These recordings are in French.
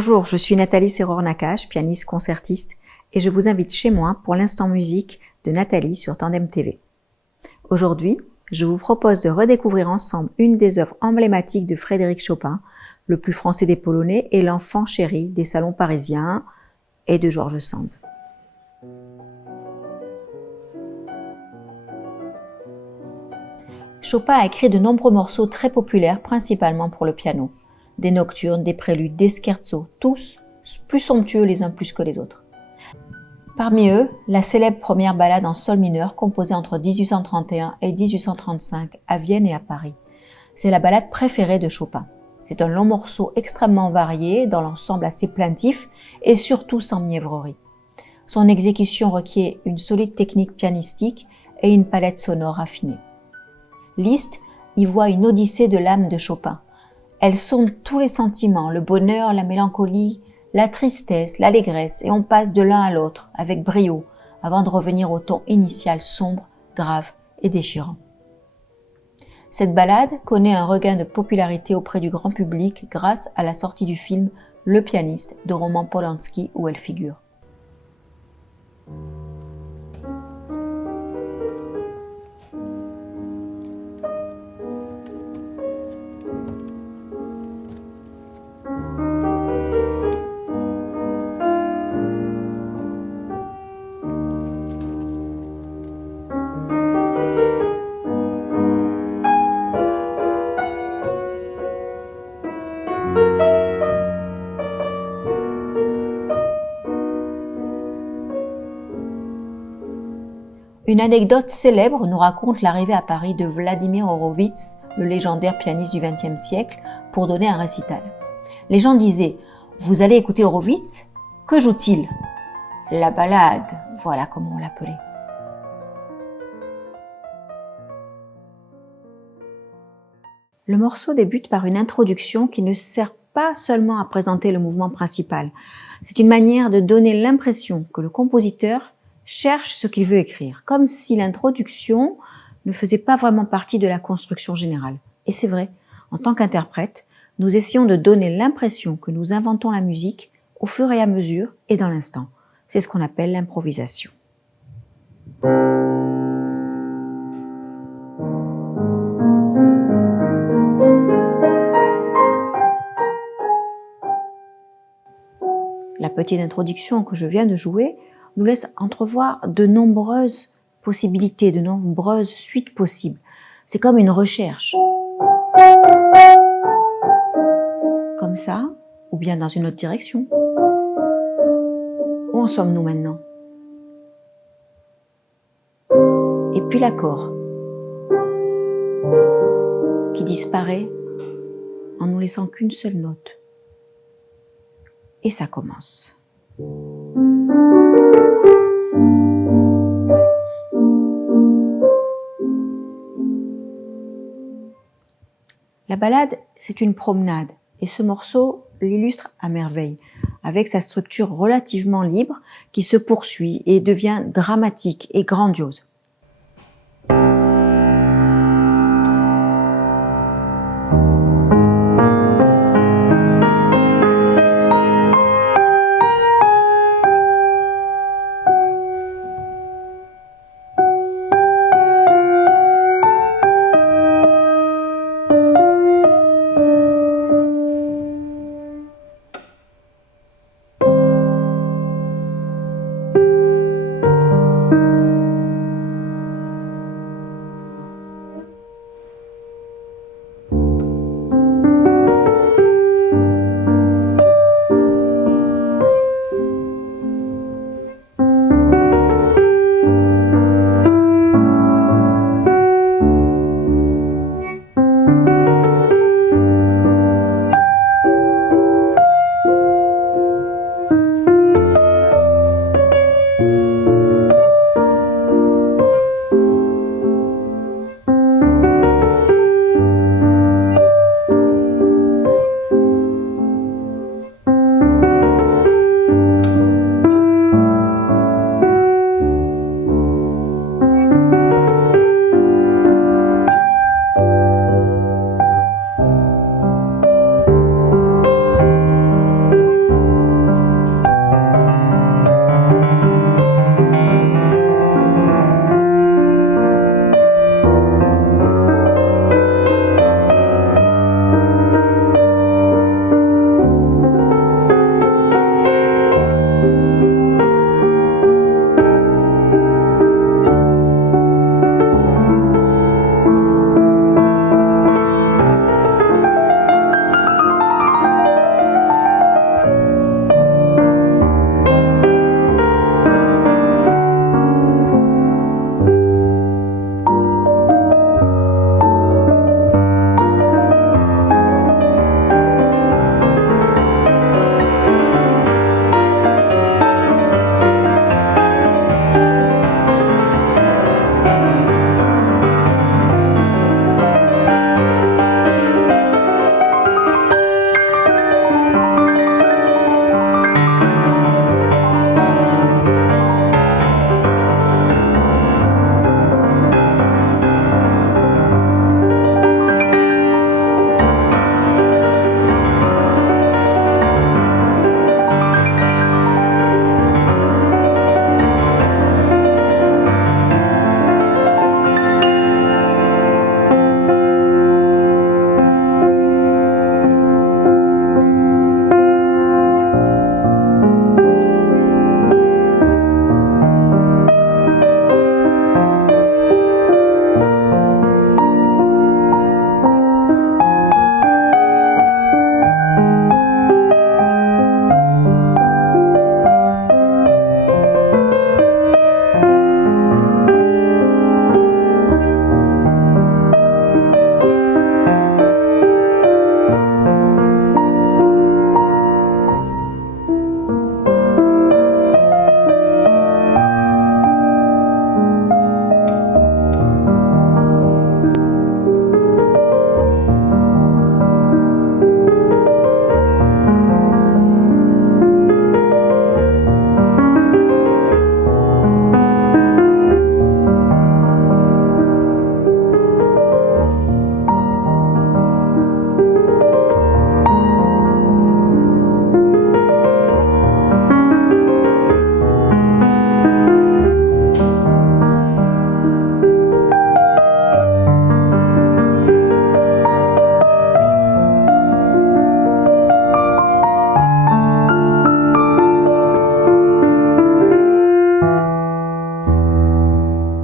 Bonjour, je suis Nathalie Serror-Nakache, pianiste concertiste, et je vous invite chez moi pour l'instant musique de Nathalie sur Tandem TV. Aujourd'hui, je vous propose de redécouvrir ensemble une des œuvres emblématiques de Frédéric Chopin, le plus français des Polonais et l'enfant chéri des salons parisiens, et de George Sand. Chopin a écrit de nombreux morceaux très populaires, principalement pour le piano. Des nocturnes, des préludes, des scherzos, tous plus somptueux les uns plus que les autres. Parmi eux, la célèbre première ballade en sol mineur composée entre 1831 et 1835 à Vienne et à Paris. C'est la ballade préférée de Chopin. C'est un long morceau extrêmement varié, dans l'ensemble assez plaintif et surtout sans mièvrerie. Son exécution requiert une solide technique pianistique et une palette sonore raffinée. Liszt y voit une odyssée de l'âme de Chopin. Elle sonde tous les sentiments, le bonheur, la mélancolie, la tristesse, l'allégresse, et on passe de l'un à l'autre avec brio avant de revenir au ton initial sombre, grave et déchirant. Cette ballade connaît un regain de popularité auprès du grand public grâce à la sortie du film Le pianiste de Roman Polanski où elle figure. Une anecdote célèbre nous raconte l'arrivée à Paris de Vladimir Horowitz, le légendaire pianiste du XXe siècle, pour donner un récital. Les gens disaient « Vous allez écouter Horowitz ? Que joue-t-il » ? La ballade, voilà comment on l'appelait. Le morceau débute par une introduction qui ne sert pas seulement à présenter le mouvement principal. C'est une manière de donner l'impression que le compositeur cherche ce qu'il veut écrire, comme si l'introduction ne faisait pas vraiment partie de la construction générale. Et c'est vrai, en tant qu'interprète, nous essayons de donner l'impression que nous inventons la musique au fur et à mesure et dans l'instant. C'est ce qu'on appelle l'improvisation. La petite introduction que je viens de jouer nous laisse entrevoir de nombreuses possibilités, de nombreuses suites possibles. C'est comme une recherche. Comme ça, ou bien dans une autre direction. Où en sommes-nous maintenant ? Et puis l'accord, qui disparaît en nous laissant qu'une seule note. Et ça commence. La ballade, c'est une promenade, et ce morceau l'illustre à merveille, avec sa structure relativement libre qui se poursuit et devient dramatique et grandiose.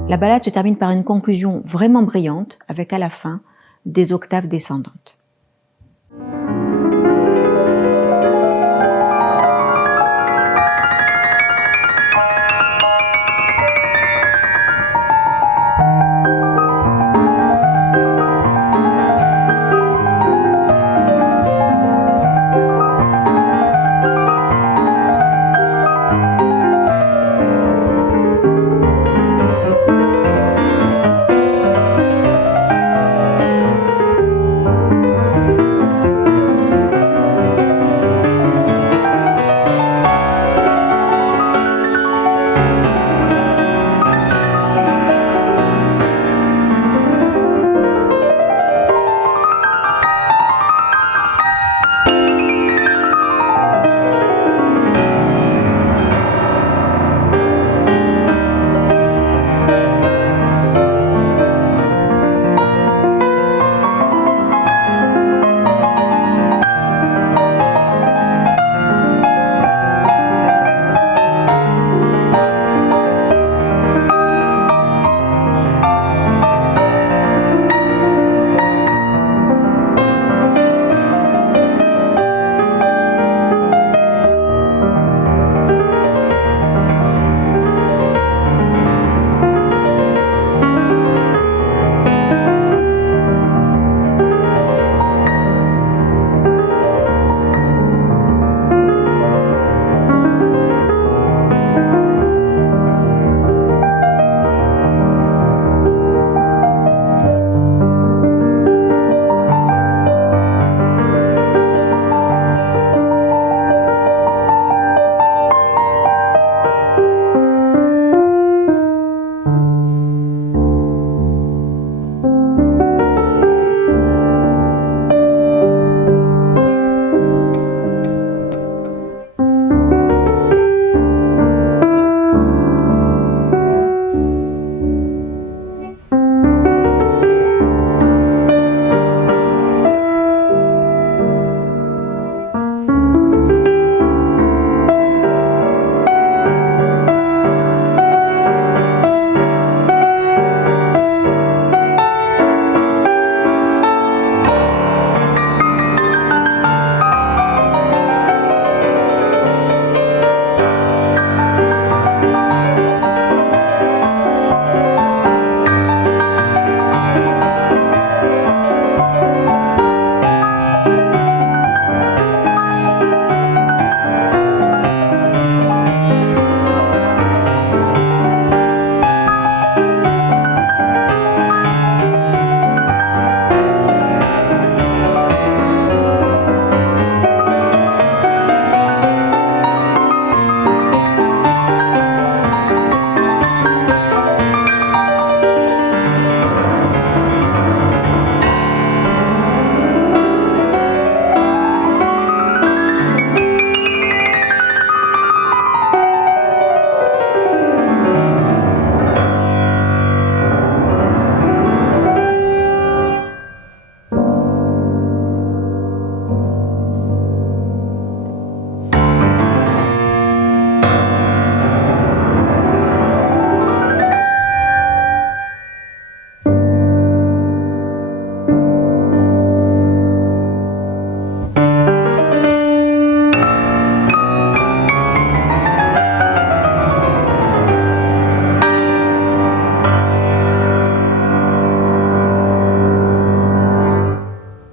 La ballade se termine par une conclusion vraiment brillante, avec à la fin des octaves descendantes.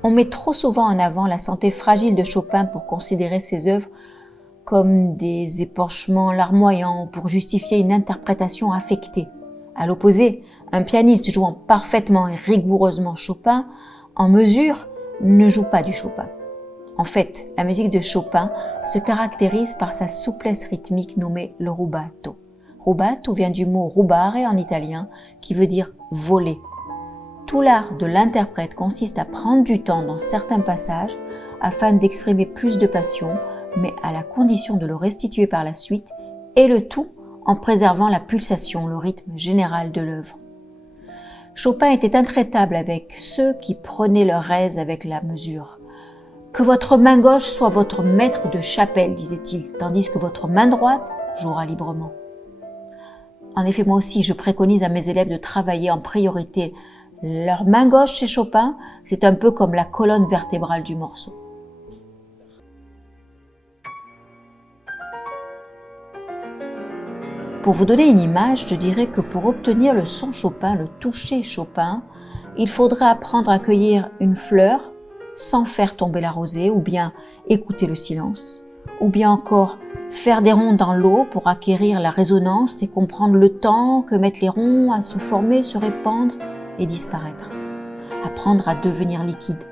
On met trop souvent en avant la santé fragile de Chopin pour considérer ses œuvres comme des épanchements larmoyants ou pour justifier une interprétation affectée. À l'opposé, un pianiste jouant parfaitement et rigoureusement Chopin, en mesure, ne joue pas du Chopin. En fait, la musique de Chopin se caractérise par sa souplesse rythmique nommée le rubato. Rubato vient du mot rubare en italien, qui veut dire voler. Tout l'art de l'interprète consiste à prendre du temps dans certains passages afin d'exprimer plus de passion, mais à la condition de le restituer par la suite, et le tout en préservant la pulsation, le rythme général de l'œuvre. Chopin était intraitable avec ceux qui prenaient leur aise avec la mesure. « Que votre main gauche soit votre maître de chapelle, disait-il, tandis que votre main droite jouera librement. » En effet, moi aussi, je préconise à mes élèves de travailler en priorité leur main gauche chez Chopin. C'est un peu comme la colonne vertébrale du morceau. Pour vous donner une image, je dirais que pour obtenir le son Chopin, le toucher Chopin, il faudra apprendre à cueillir une fleur sans faire tomber la rosée, ou bien écouter le silence, ou bien encore faire des ronds dans l'eau pour acquérir la résonance et comprendre le temps que mettent les ronds à se former, se répandre et disparaître. Apprendre à devenir liquide.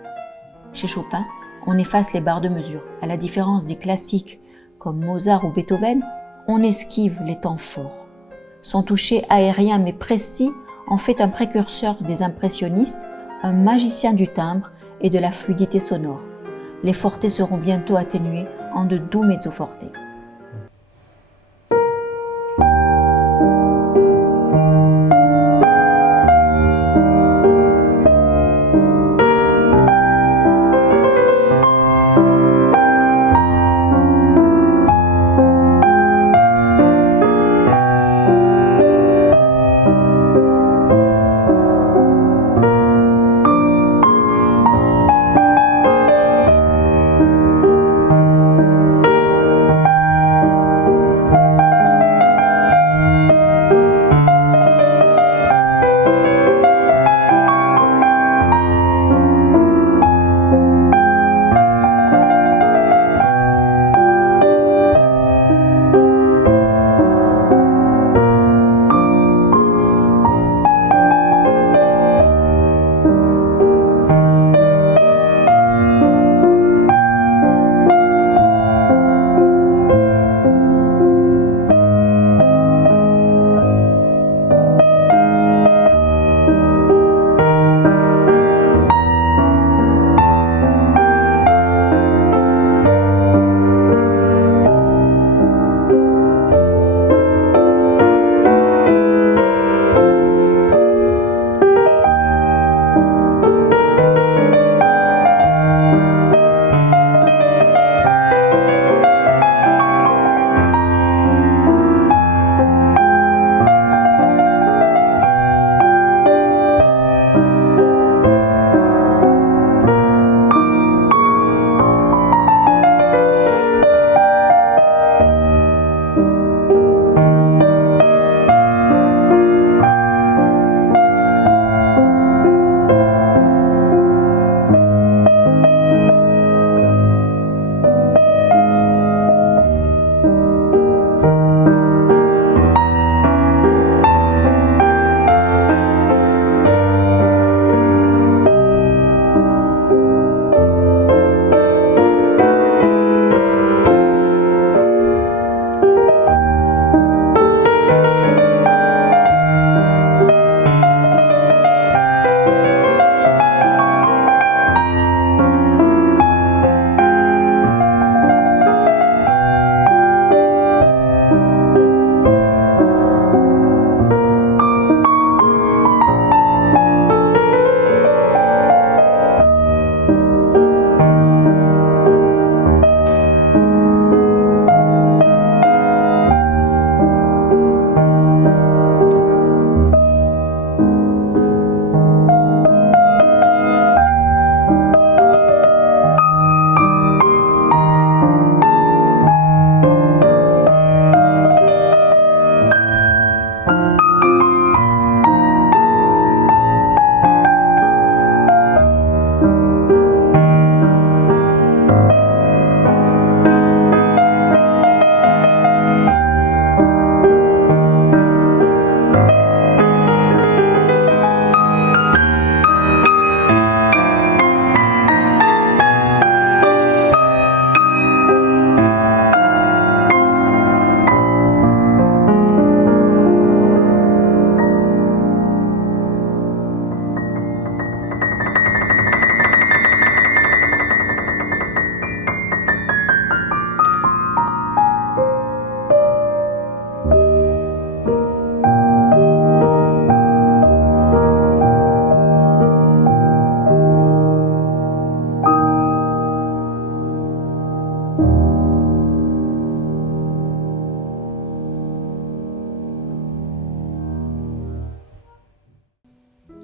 Chez Chopin, on efface les barres de mesure. À la différence des classiques comme Mozart ou Beethoven, on esquive les temps forts. Son toucher aérien mais précis en fait un précurseur des impressionnistes, un magicien du timbre et de la fluidité sonore. Les fortés seront bientôt atténués en de doux mezzoforte.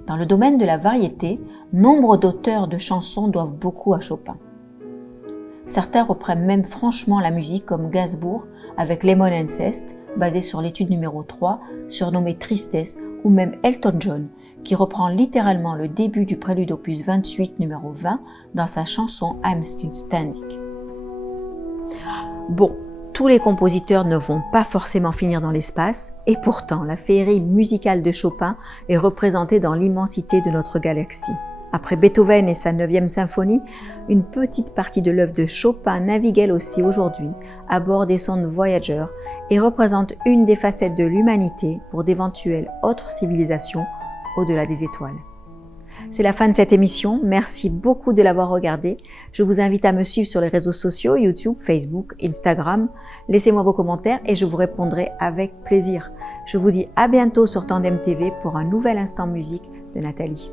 Dans le domaine de la variété, nombre d'auteurs de chansons doivent beaucoup à Chopin. Certains reprennent même franchement la musique comme Gainsbourg avec Lemon and Zest, basé sur l'étude numéro 3, surnommée Tristesse, ou même Elton John, qui reprend littéralement le début du prélude opus 28 numéro 20 dans sa chanson I'm Still Standing. Bon, tous les compositeurs ne vont pas forcément finir dans l'espace, et pourtant la féerie musicale de Chopin est représentée dans l'immensité de notre galaxie. Après Beethoven et sa 9e symphonie, une petite partie de l'œuvre de Chopin navigue elle aussi aujourd'hui à bord des sondes Voyager et représente une des facettes de l'humanité pour d'éventuelles autres civilisations au-delà des étoiles. C'est la fin de cette émission, merci beaucoup de l'avoir regardée. Je vous invite à me suivre sur les réseaux sociaux, YouTube, Facebook, Instagram. Laissez-moi vos commentaires et je vous répondrai avec plaisir. Je vous dis à bientôt sur Tandem TV pour un nouvel instant musique de Nathalie.